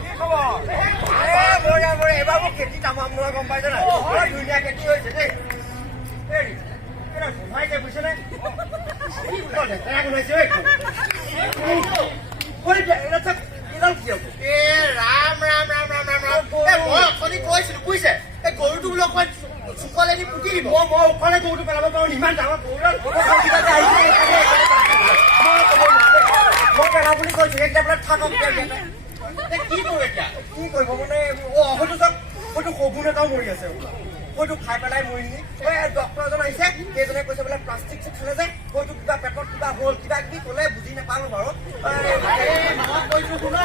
কি খবৰ? বঢ়িয়া বঢ়িয়া। এবাৰ মোৰ খেতি তামাম নহয়, গম পাইছে নাই? ধুনীয়া খেতি হৈছে দেই। সোমাইছে বুজিছেনে? গৰুটো বোলে অকমান চুকলে দি পুতি দিব। মই উখলে গৰুটো পেলাব পাৰো, ইমান ডাঙৰ গৰুডাল মই পেলাম বুলি কৈছো। এতিয়া বোলে থাকক, কি কৰো এতিয়া? কি কৰিব মানে হয়তো চাওক, হয়তো শগুন এটাও মৰি আছে, হয়তো খাই পেলাই মৰিনি। ডক্তৰ এজন আহিছে, সেইজনে কৈছে বোলে প্লাষ্টিক চিক খালে যে হয়তো কিবা পেটত কিবা হ'ল, কিবা কিবি ক'লে বুজি নাপালো বাৰু। কৈছো শুন,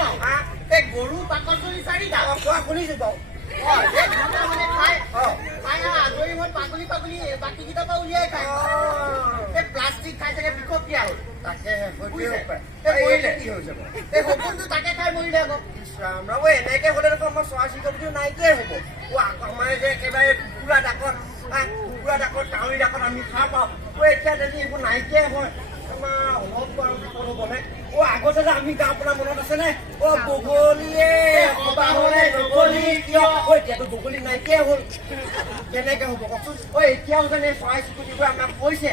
এই গৰু পাকত যদি 4টা কোৱা শুনিছো বাৰু। পাগলি পাগলি বাকী কেইটা পৰা উলিয়াই খায়। প্লাষ্টিক খাই চাগে বিকপিয়া হ'ল। তাকে কি হৈ যাব? এই সপোনটো তাকে খাই মৰিলে আকৌ। এনেকে হলে দেখোন আমাৰ চৰাই চিৰিকটিও নাইকিয়াই হ'ব। আমাৰ যে একেবাৰে কুকুৰা ডাকত কাউৰী ডাকত আমি খাই পাওঁ। এতিয়া যদি এইবোৰ নাইকিয়াই হয়, আমাৰ অলপ বাৰু বিপদ হ'বনে? আগতে যে আমি গাঁও পৰা মনত আছে নে? বগলীয়ে এতিয়াতো বগলী নাইকিয়াই হ'ল, কেনেকে হ'ব কওকচোন? এতিয়াও যেনে চৰাই চিৰিকটিবোৰ আমাক কৈছে,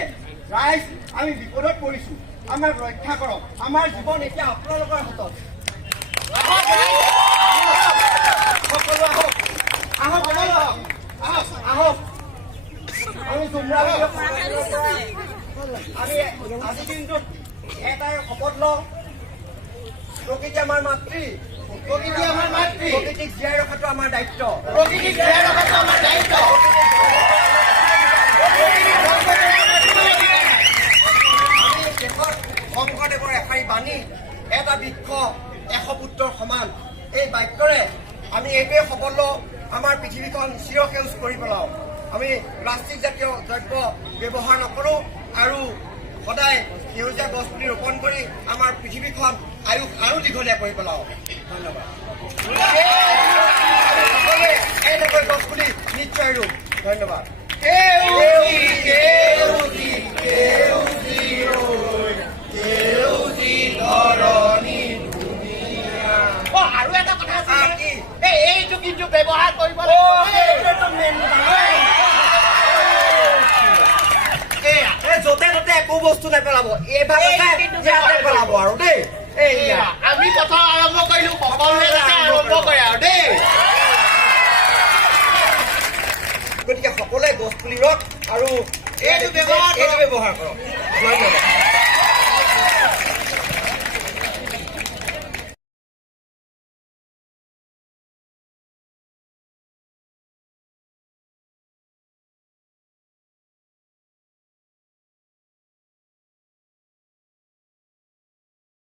ৰাইজ আমি বিপদত পৰিছো, আমাক ৰক্ষা কৰক, আমাৰ জীৱন এতিয়া আপোনালোকৰ হাতত। সকলো আহক, আহক আহক আহক। আমি আজিৰ দিনটোত এটাই শপত লওঁ, প্ৰকৃতি আমাৰ মাতৃ, প্ৰকৃতিক জীয়াই ৰখাটো আমাৰ দায়িত্ব। আমি দেশত শংকৰদেৱৰ এষাৰি বাণী, এটা বৃক্ষ 100 পুত্ৰৰ সমান, এই বাক্যৰে আমি এইটোৱে শপত লওঁ, আমাৰ পৃথিৱীখন চিৰসেউজ কৰি পেলাওঁ। আমি প্লাষ্টিক জাতীয় দ্ৰব্য ব্যৱহাৰ নকৰোঁ আৰু সদায় সেউজীয়া গছ পুলি ৰোপণ কৰি আমাৰ পৃথিৱীখন আয়ুস আৰু দীঘলীয়া কৰি পেলাওঁ। ধন্যবাদ। সকলোৱে এনেকৈ গছ পুলি নিশ্চয় ৰুম। ধন্যবাদ। আৰু এটা কথা আছে, এইটো কিন্তু ব্যৱহাৰ কৰিব য'তে ত'তে একো বস্তু নেপেলাব, এইভাগে পেলাব আৰু দেই। আমি কথা আৰম্ভ কৰিলো, সকলোৱে যাতে আৰম্ভ কৰে আৰু দেই। গতিকে সকলোৱে গছ পুলি ৰুওক আৰু এইটো ব্যৱহাৰ কৰক। ধন্যবাদ।